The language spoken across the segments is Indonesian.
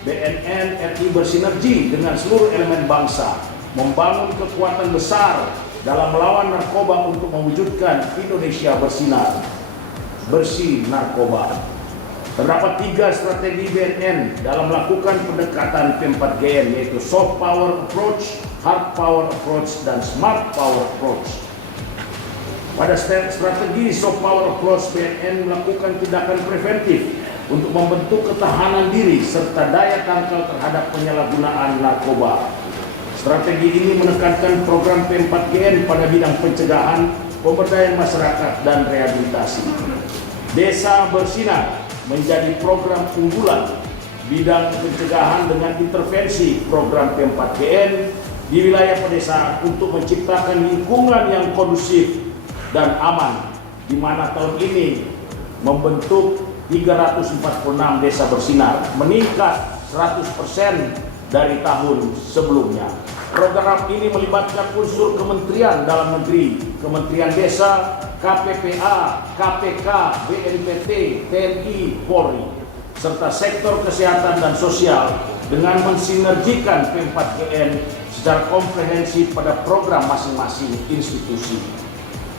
BNN RI bersinergi dengan seluruh elemen bangsa, membangun kekuatan besar dalam melawan narkoba untuk mewujudkan Indonesia bersinar, bersih narkoba. Terdapat 3 strategi BNN dalam melakukan pendekatan P4GN, yaitu soft power approach, hard power approach, dan smart power approach. Pada strategi soft power approach, BNN melakukan tindakan preventif untuk membentuk ketahanan diri serta daya tangkal terhadap penyalahgunaan narkoba. Strategi ini menekankan program P4GN pada bidang pencegahan, pemberdayaan masyarakat, dan rehabilitasi. Desa Bersinar menjadi program unggulan bidang pencegahan dengan intervensi program P4GN di wilayah pedesaan untuk menciptakan lingkungan yang kondusif dan aman, di mana tahun ini membentuk 346 desa bersinar, meningkat 100% dari tahun sebelumnya. Program ini melibatkan unsur kementerian dalam negeri, Kementerian Desa, KPPA, KPK, BNPT, TNI, Polri, serta sektor kesehatan dan sosial dengan mensinergikan P4GN secara komprehensif pada program masing-masing institusi.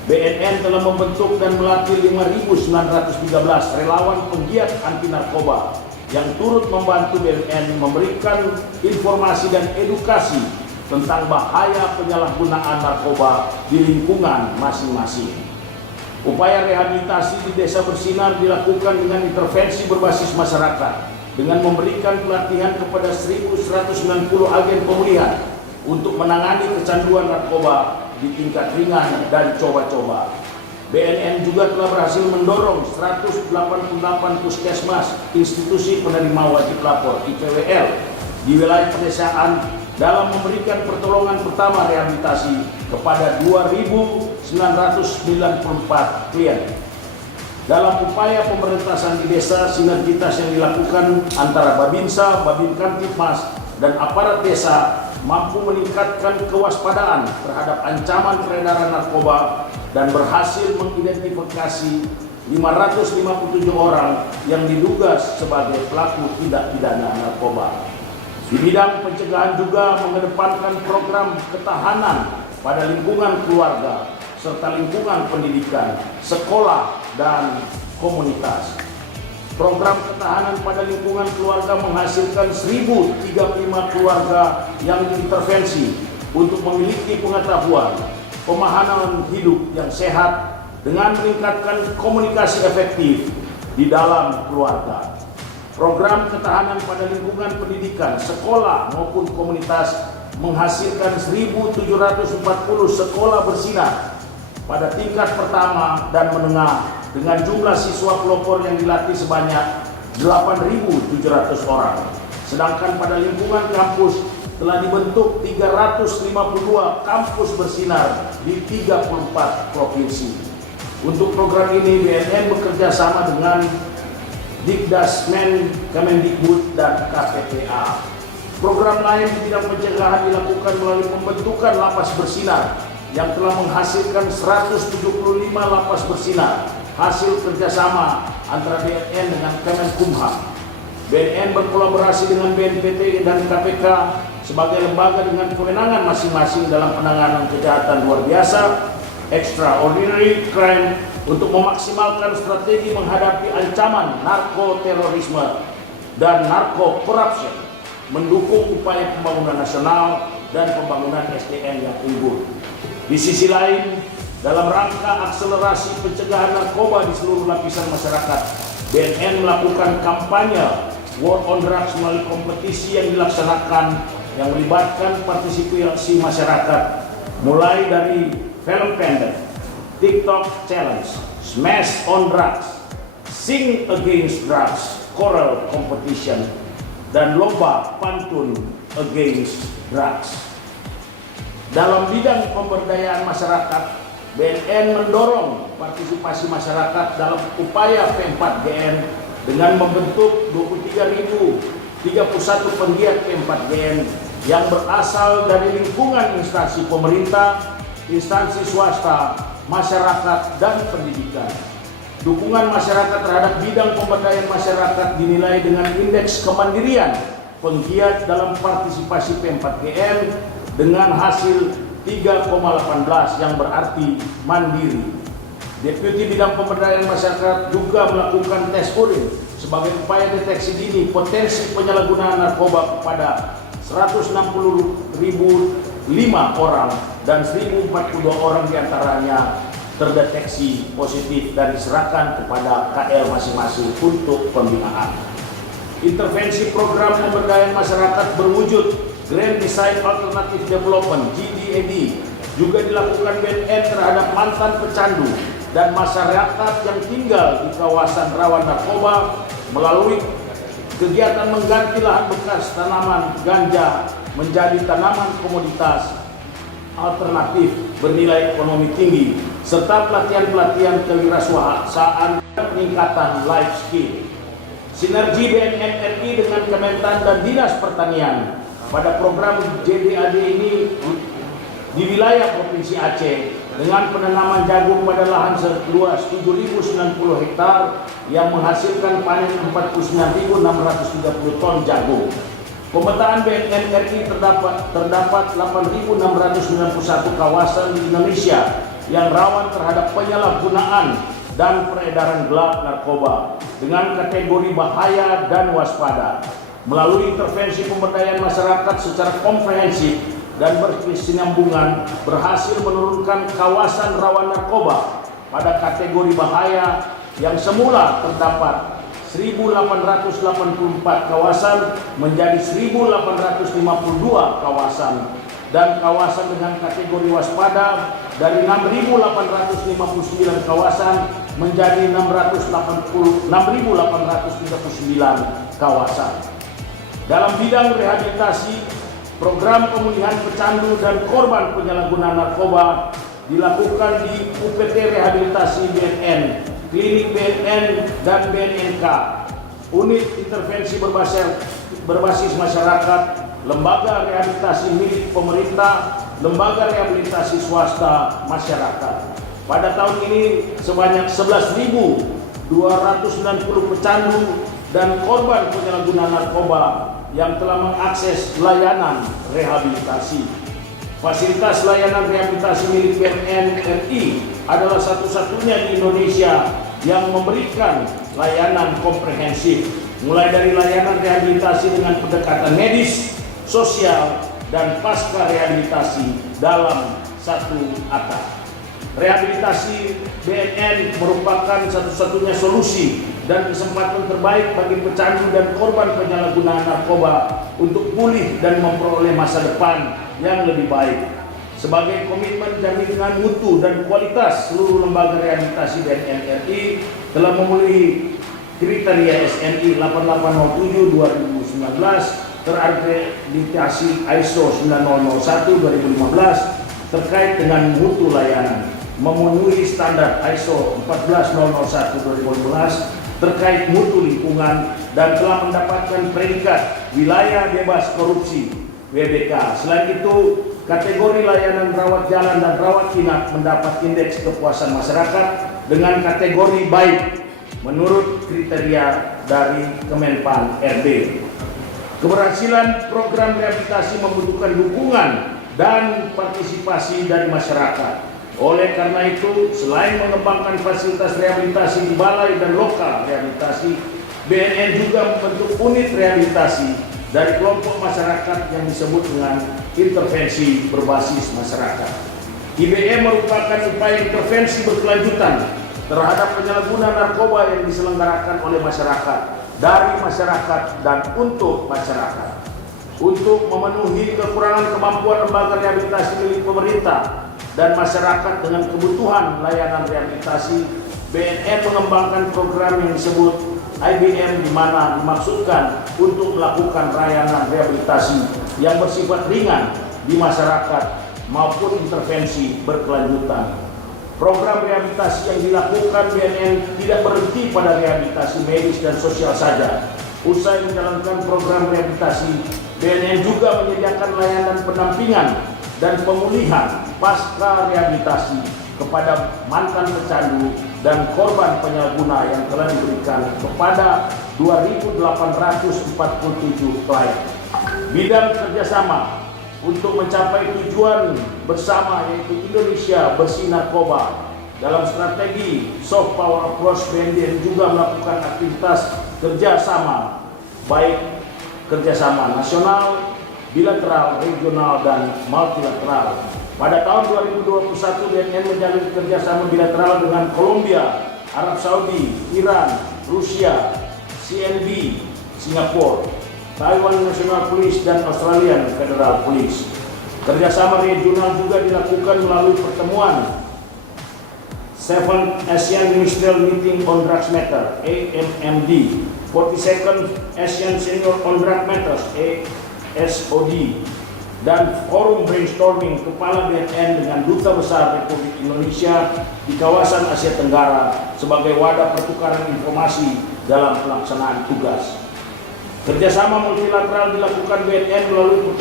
BNN telah membentuk dan melatih 5.913 relawan penggiat anti narkoba yang turut membantu BNN memberikan informasi dan edukasi tentang bahaya penyalahgunaan narkoba di lingkungan masing-masing. Upaya rehabilitasi di Desa Bersinar dilakukan dengan intervensi berbasis masyarakat dengan memberikan pelatihan kepada 1.190 agen pemulihan untuk menangani kecanduan narkoba di tingkat ringan dan coba-coba. BNN juga telah berhasil mendorong 188 puskesmas institusi penerima wajib lapor IPWL di wilayah pedesaan dalam memberikan pertolongan pertama rehabilitasi kepada 2.994 klien. Dalam upaya pemberantasan di desa, sinergitas yang dilakukan antara Babinsa, Babin Kamtipmas, dan aparat desa mampu meningkatkan kewaspadaan terhadap ancaman peredaran narkoba dan berhasil mengidentifikasi 557 orang yang diduga sebagai pelaku tindak pidana narkoba. Di bidang pencegahan juga mengedepankan program ketahanan pada lingkungan keluarga serta lingkungan pendidikan, sekolah, dan komunitas. Program ketahanan pada lingkungan keluarga menghasilkan 1.035 keluarga yang diintervensi untuk memiliki pengetahuan, pemahaman hidup yang sehat dengan meningkatkan komunikasi efektif di dalam keluarga. Program ketahanan pada lingkungan pendidikan, sekolah maupun komunitas menghasilkan 1.740 sekolah bersinar pada tingkat pertama dan menengah dengan jumlah siswa pelopor yang dilatih sebanyak 8.700 orang. Sedangkan pada lingkungan kampus telah dibentuk 352 kampus bersinar di 34 provinsi. Untuk program ini BNN bekerja sama dengan Dikdasmen, Kemendikbud, dan KPPA. Program lain di bidang pencegahan dilakukan melalui pembentukan lapas bersinar yang telah menghasilkan 175 lapas bersinar, hasil kerjasama antara BNN dengan Kemenkumham. BNN berkolaborasi dengan BNPT dan KPK sebagai lembaga dengan kewenangan masing-masing dalam penanganan kejahatan luar biasa, extraordinary crime, untuk memaksimalkan strategi menghadapi ancaman narkoterorisme dan narko-corruption, mendukung upaya pembangunan nasional dan pembangunan SDM yang unggul. Di sisi lain, dalam rangka akselerasi pencegahan narkoba di seluruh lapisan masyarakat, BNN melakukan kampanye War on Drugs melalui kompetisi yang dilaksanakan yang melibatkan partisipasi masyarakat, mulai dari film pendek, TikTok Challenge, Smash on Drugs, Sing Against Drugs, Choral Competition, dan lomba pantun Against Drugs. Dalam bidang pemberdayaan masyarakat, BNN mendorong partisipasi masyarakat dalam upaya P4GN dengan membentuk 23.031 penggiat P4GN yang berasal dari lingkungan instansi pemerintah, instansi swasta, masyarakat, dan pendidikan. Dukungan masyarakat terhadap bidang pemberdayaan masyarakat dinilai dengan indeks kemandirian penggiat dalam partisipasi P4GM dengan hasil 3,18 yang berarti mandiri. Deputi Bidang Pemberdayaan Masyarakat juga melakukan tes urin sebagai upaya deteksi dini potensi penyalahgunaan narkoba kepada 160.005 orang dan 1.042 orang diantaranya terdeteksi positif dan diserahkan kepada KL masing-masing untuk pembinaan. Intervensi program pemberdayaan masyarakat berwujud Grand Design Alternative Development GDAD juga dilakukan BNN terhadap mantan pecandu dan masyarakat yang tinggal di kawasan rawan narkoba melalui kegiatan mengganti lahan bekas tanaman ganja menjadi tanaman komoditas alternatif bernilai ekonomi tinggi serta pelatihan-pelatihan kewirausahaan dan peningkatan life skill. Sinergi BNN RI dengan Kementan dan Dinas Pertanian pada program JDAD ini di wilayah Provinsi Aceh dengan penanaman jagung pada lahan seluas 7.090 hektar yang menghasilkan panen 49.630 ton jagung. Pemetaan BNN RI terdapat 8.691 kawasan di Indonesia yang rawan terhadap penyalahgunaan dan peredaran gelap narkoba dengan kategori bahaya dan waspada. Melalui intervensi pemberdayaan masyarakat secara komprehensif dan berkesinambungan berhasil menurunkan kawasan rawan narkoba pada kategori bahaya yang semula terdapat 1.884 kawasan menjadi 1.852 kawasan dan kawasan dengan kategori waspada dari 6.859 kawasan menjadi 6.839 kawasan. Dalam bidang rehabilitasi, program pemulihan pecandu dan korban penyalahgunaan narkoba dilakukan di UPT Rehabilitasi BNN, Klinik BNN dan BNNK, Unit Intervensi Berbasis Masyarakat, Lembaga Rehabilitasi milik pemerintah, Lembaga Rehabilitasi swasta masyarakat. Pada tahun ini sebanyak 11.290 pecandu dan korban penyalahgunaan narkoba yang telah mengakses layanan rehabilitasi. Fasilitas layanan rehabilitasi milik BNN RI adalah satu-satunya di Indonesia yang memberikan layanan komprehensif, mulai dari layanan rehabilitasi dengan pendekatan medis, sosial, dan pasca rehabilitasi dalam satu atap. Rehabilitasi BNN merupakan satu-satunya solusi dan kesempatan terbaik bagi pecandu dan korban penyalahgunaan narkoba untuk pulih dan memperoleh masa depan yang lebih baik. Sebagai komitmen jaminan mutu dan kualitas, seluruh lembaga rehabilitasi BNN RI telah memenuhi kriteria SNI 8807/2019 terakreditasi ISO 9001/2015 terkait dengan mutu layanan, memenuhi standar ISO 14001/2015 terkait mutu lingkungan dan telah mendapatkan predikat wilayah bebas korupsi WBK. Selain itu, kategori layanan rawat jalan dan rawat inap mendapat indeks kepuasan masyarakat dengan kategori baik menurut kriteria dari Kemenpan RB. Keberhasilan program rehabilitasi membutuhkan dukungan dan partisipasi dari masyarakat. Oleh karena itu, selain mengembangkan fasilitas rehabilitasi di balai dan lokal rehabilitasi, BNN juga membentuk unit rehabilitasi dari kelompok masyarakat yang disebut dengan intervensi berbasis masyarakat. IBM merupakan upaya intervensi berkelanjutan terhadap penyalahgunaan narkoba yang diselenggarakan oleh masyarakat, dari masyarakat dan untuk masyarakat. Untuk memenuhi kekurangan kemampuan lembaga rehabilitasi milik pemerintah dan masyarakat dengan kebutuhan layanan rehabilitasi, BNN mengembangkan program yang disebut IBM, di mana dimaksudkan untuk melakukan layanan rehabilitasi yang bersifat ringan di masyarakat maupun intervensi berkelanjutan. Program rehabilitasi yang dilakukan BNN tidak berhenti pada rehabilitasi medis dan sosial saja, Usai menjalankan program rehabilitasi, BNN juga menyediakan layanan pendampingan dan pemulihan pasca rehabilitasi kepada mantan pecandu dan korban penyalahguna yang telah diberikan kepada 2.847 klien. Bidang kerjasama untuk mencapai tujuan bersama yaitu Indonesia bersih narkoba. Dalam strategi soft power approach, BNN juga melakukan aktivitas kerjasama, baik kerjasama nasional, bilateral, regional, dan multilateral. Pada tahun 2021, BNN menjalin kerjasama bilateral dengan Kolombia, Arab Saudi, Iran, Rusia, CNB, Singapura, Taiwan National Police, dan Australian Federal Police. Kerjasama regional juga dilakukan melalui pertemuan 7th Asian Ministerial Meeting on Drugs Matter (AMMD), 42nd Asian Senior on Drug Matters (ASOD), dan forum brainstorming kepala BNN dengan Duta Besar Republik Indonesia di kawasan Asia Tenggara sebagai wadah pertukaran informasi dalam pelaksanaan tugas. Kerjasama multilateral dilakukan BNN melalui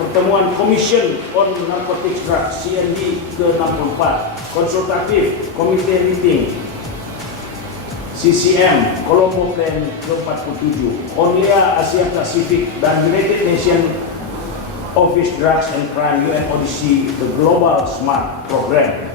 pertemuan Commission on Narcotics Drugs (CND) ke-64, Konsultatif Komite Meeting CCM Colombo Plan ke-47, Korea Asia Pasifik, dan United Nations Office Drugs and Crime UNODC The Global Smart Program.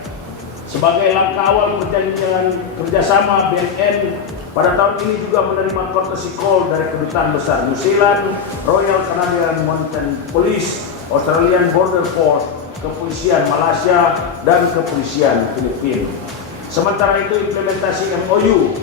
Sebagai langkah awal perjanjian kerjasama, BNN pada tahun ini juga menerima courtesy call dari Kedutaan Besar New Zealand, Royal Canadian Mounted Police, Australian Border Force, Kepolisian Malaysia, dan Kepolisian Filipina. Sementara itu, implementasi MOU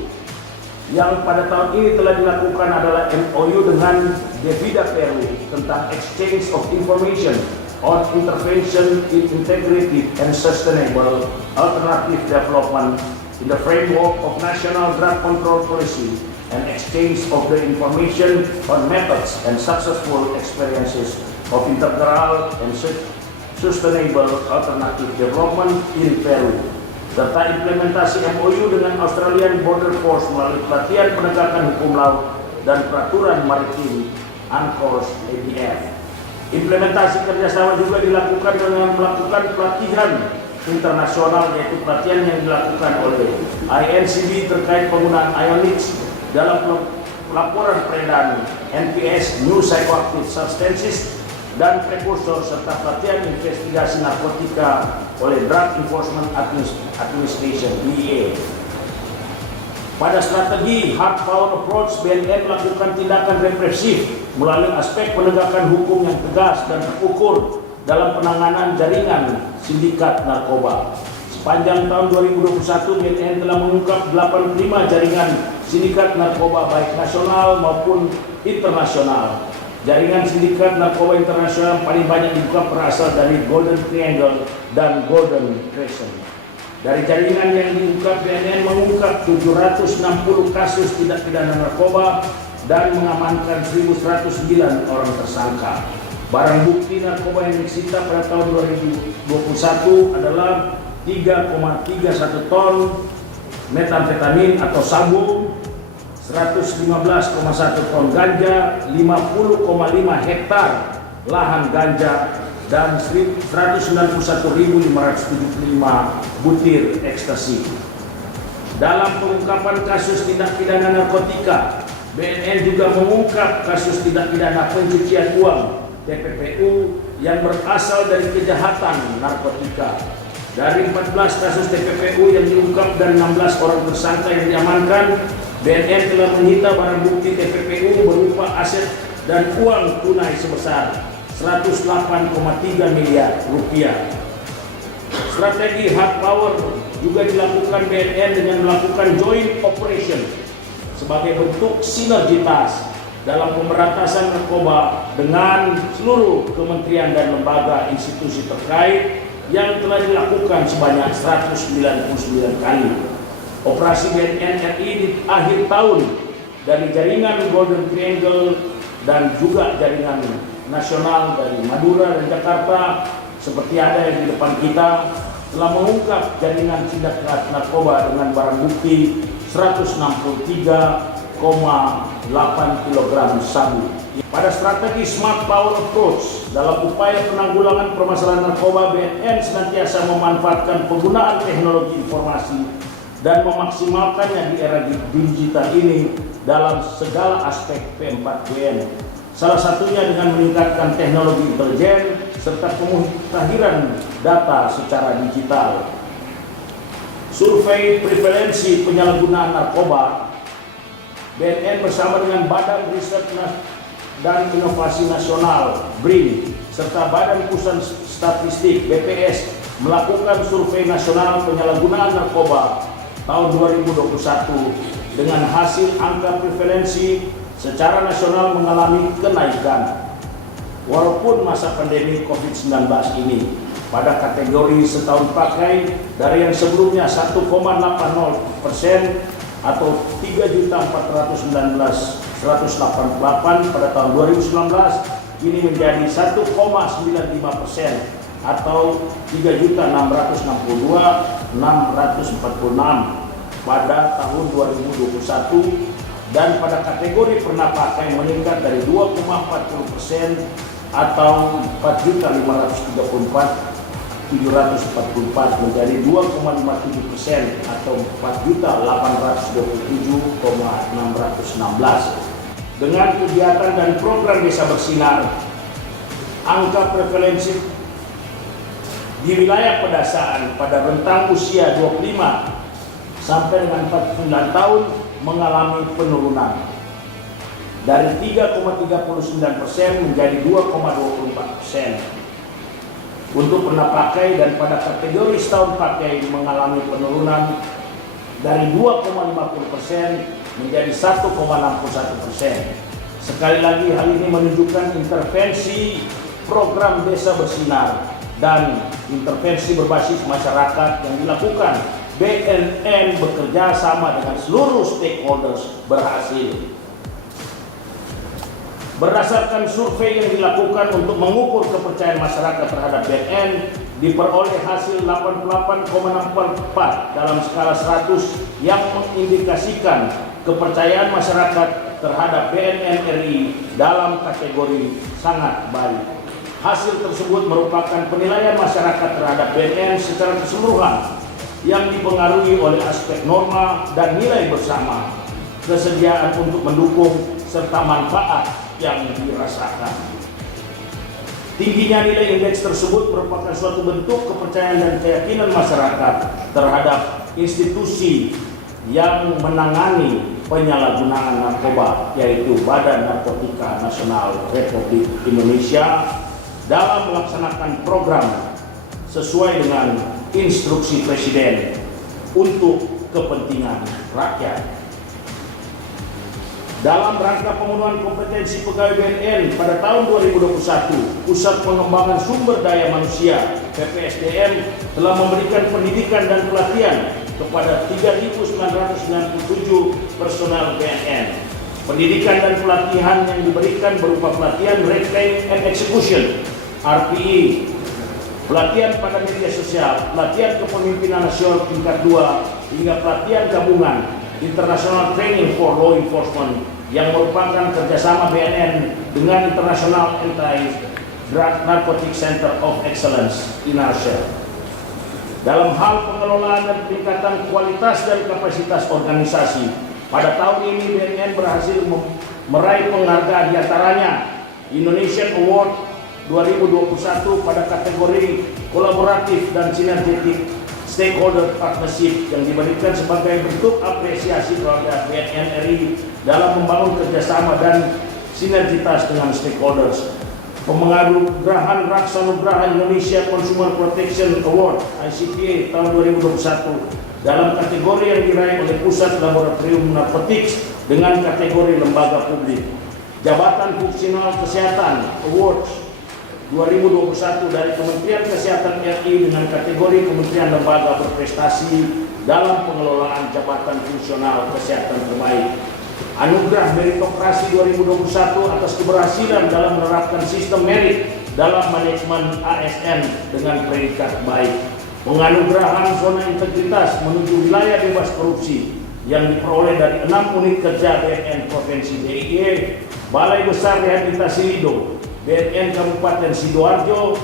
yang pada tahun ini telah dilakukan adalah MOU dengan Devida Peru tentang Exchange of Information on Intervention in Integrated and Sustainable Alternative Development in the framework of National Drug Control Policy and exchange of the information on methods and successful experiences of integral and sustainable alternative development in Peru, serta implementasi MOU dengan Australian Border Force melalui pelatihan penegakan hukum laut dan peraturan maritim UNCLOS ADF. Implementasi kerjasama juga dilakukan dengan melakukan pelatihan internasional, yaitu pelatihan yang dilakukan oleh INCB terkait penggunaan Ionix dalam pelaporan peredaran NPS New Psychoactive Substances dan prekursor, serta pelatihan investigasi narkotika oleh Drug Enforcement Administration (DEA). Pada strategi hard power approach, BNN melakukan tindakan represif melalui aspek penegakan hukum yang tegas dan terukur dalam penanganan jaringan sindikat narkoba. Sepanjang tahun 2021, BNN telah mengungkap 85 jaringan sindikat narkoba baik nasional maupun internasional. Jaringan sindikat narkoba internasional paling banyak dibuka berasal dari Golden Triangle dan Golden Crescent. Dari jaringan yang diungkap, BNN mengungkap 760 kasus tindak pidana narkoba dan mengamankan 1.109 orang tersangka. Barang bukti narkoba yang disita pada tahun 2021 adalah 3,31 ton metamfetamin atau sabu, 115,1 ton ganja, 50,5 hektar lahan ganja, dan 191.575 butir ekstasi. Dalam pengungkapan kasus tindak pidana narkotika, BNN juga mengungkap kasus tindak pidana pencucian uang (TPPU) yang berasal dari kejahatan narkotika. Dari 14 kasus TPPU yang diungkap dan 16 orang tersangka yang diamankan, BNN telah menyita barang bukti TPPU berupa aset dan uang tunai sebesar 108,3 miliar rupiah. Strategi hard power juga dilakukan BNN dengan melakukan joint operation sebagai bentuk sinergitas dalam pemberantasan narkoba dengan seluruh kementerian dan lembaga institusi terkait yang telah dilakukan sebanyak 199 kali. Operasi BNN RI di akhir tahun dari jaringan Golden Triangle dan juga jaringan nasional dari Madura dan Jakarta seperti ada yang di depan kita telah mengungkap jaringan tindak narkoba dengan barang bukti 163,5 8 kg sabu. Pada strategi Smart Power Approach dalam upaya penanggulangan permasalahan narkoba, BNN senantiasa memanfaatkan penggunaan teknologi informasi dan memaksimalkannya di era digital ini dalam segala aspek P4BN. Salah satunya dengan meningkatkan teknologi intelijen serta pemutahiran data secara digital. Survei prevalensi penyalahgunaan narkoba, BNN bersama dengan Badan Riset dan Inovasi Nasional (BRIN) serta Badan Pusat Statistik (BPS) melakukan survei nasional penyalahgunaan narkoba tahun 2021 dengan hasil angka prevalensi secara nasional mengalami kenaikan. Walaupun masa pandemi COVID-19 ini pada kategori setahun pakai dari yang sebelumnya 1,80% atau 3.419.188 pada tahun 2019 ini menjadi 1,95% atau 3.662.646 pada tahun 2021, dan pada kategori pernah pakai meningkat dari 2,40% atau 4.534.744 menjadi 2,57% atau 4.827.616. Dengan kegiatan dan program Desa Bersinar, angka prevalensi di wilayah pedesaan pada rentang usia 25 sampai dengan 49 tahun mengalami penurunan dari 3,39% menjadi 2,24%. Untuk pernah pakai dan pada kategori setahun pakai mengalami penurunan dari 2,50% menjadi 1,61%. Sekali lagi hal ini menunjukkan intervensi program Desa Bersinar dan intervensi berbasis masyarakat yang dilakukan BNN bekerja sama dengan seluruh stakeholders berhasil. Berdasarkan survei yang dilakukan untuk mengukur kepercayaan masyarakat terhadap BNN, diperoleh hasil 88,64 dalam skala 100 yang mengindikasikan kepercayaan masyarakat terhadap BNN RI dalam kategori sangat baik. Hasil tersebut merupakan penilaian masyarakat terhadap BNN secara keseluruhan yang dipengaruhi oleh aspek norma dan nilai bersama, kesediaan untuk mendukung, serta manfaat yang dirasakan. Tingginya nilai indeks tersebut merupakan suatu bentuk kepercayaan dan keyakinan masyarakat terhadap institusi yang menangani penyalahgunaan narkoba, yaitu Badan Narkotika Nasional Republik Indonesia, dalam melaksanakan program sesuai dengan instruksi Presiden untuk kepentingan rakyat. Dalam rangka pemenuhan kompetensi pegawai BNN pada tahun 2021, Pusat Pengembangan Sumber Daya Manusia (PPSDM) telah memberikan pendidikan dan pelatihan kepada 3.997 personel BNN. Pendidikan dan pelatihan yang diberikan berupa pelatihan Retain and Execution (RPE), pelatihan pada media sosial, pelatihan kepemimpinan nasional tingkat 2, hingga pelatihan gabungan International Training for Law Enforcement yang merupakan kerjasama BNN dengan International Anti-Drug Narcotic Center of Excellence (INARCE). Dalam hal pengelolaan dan peningkatan kualitas dan kapasitas organisasi, pada tahun ini BNN berhasil meraih penghargaan, diantaranya Indonesian Award 2021 pada kategori kolaboratif dan sinergetik stakeholder partnership yang diberikan sebagai bentuk apresiasi kepada BNN RI dalam membangun kerjasama dan sinergitas dengan stakeholders. Penghargaan Raksanugraha Indonesia Consumer Protection Award (ICPA) tahun 2021 dalam kategori yang diraih oleh Pusat Laboratorium Narkotics dengan kategori lembaga publik. Jabatan Fungsional Kesehatan Awards 2021 dari Kementerian Kesehatan RI dengan kategori Kementerian Lembaga Berprestasi dalam pengelolaan jabatan fungsional kesehatan terbaik. Anugerah Meritokrasi 2021 atas keberhasilan dalam menerapkan sistem merit dalam manajemen ASN dengan predikat baik. Penganugerahan Zona Integritas menuju Wilayah Bebas Korupsi yang diperoleh dari 6 unit kerja BNN Provinsi DIY, Balai Besar Rehabilitasi Lido, BNN Kabupaten Sidoarjo,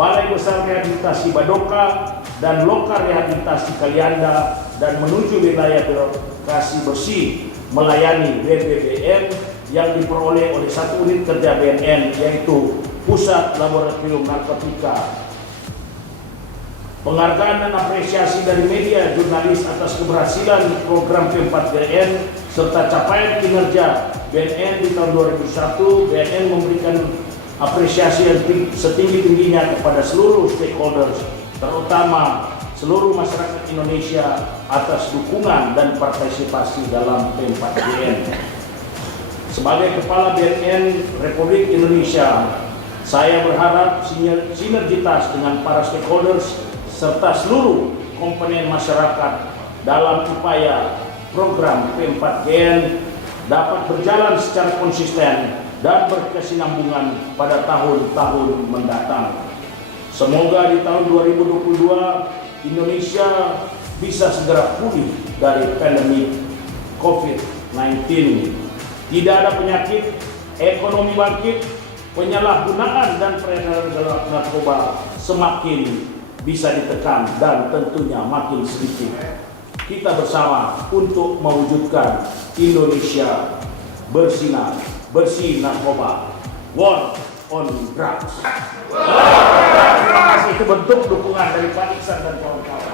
Balai Besar Rehabilitasi Badoka, dan Lokar Rehabilitasi Kalianda, dan menuju wilayah birokrasi bersih melayani BBBN yang diperoleh oleh 1 unit kerja BNN, yaitu Pusat Laboratorium Narkotika. Penghargaan dan apresiasi dari media jurnalis atas keberhasilan program P4GN serta capaian kinerja BNN di tahun 2001, BNN memberikan apresiasi yang setinggi-tingginya kepada seluruh stakeholders, terutama seluruh masyarakat Indonesia atas dukungan dan partisipasi dalam P4GN. Sebagai Kepala BNN Republik Indonesia, saya berharap sinergitas dengan para stakeholders serta seluruh komponen masyarakat dalam upaya program P4GN dapat berjalan secara konsisten dan berkesinambungan pada tahun-tahun mendatang. Semoga di tahun 2022 Indonesia bisa segera pulih dari pandemi COVID-19. Tidak ada penyakit, ekonomi bangkit, penyalahgunaan dan peredaran narkoba semakin bisa ditekan dan tentunya makin sedikit. Kita bersama untuk mewujudkan Indonesia bersinar, bersih narkoba, war on drugs. Terima kasih, itu bentuk dukungan dari Pak Iksan dan kawan-kawan.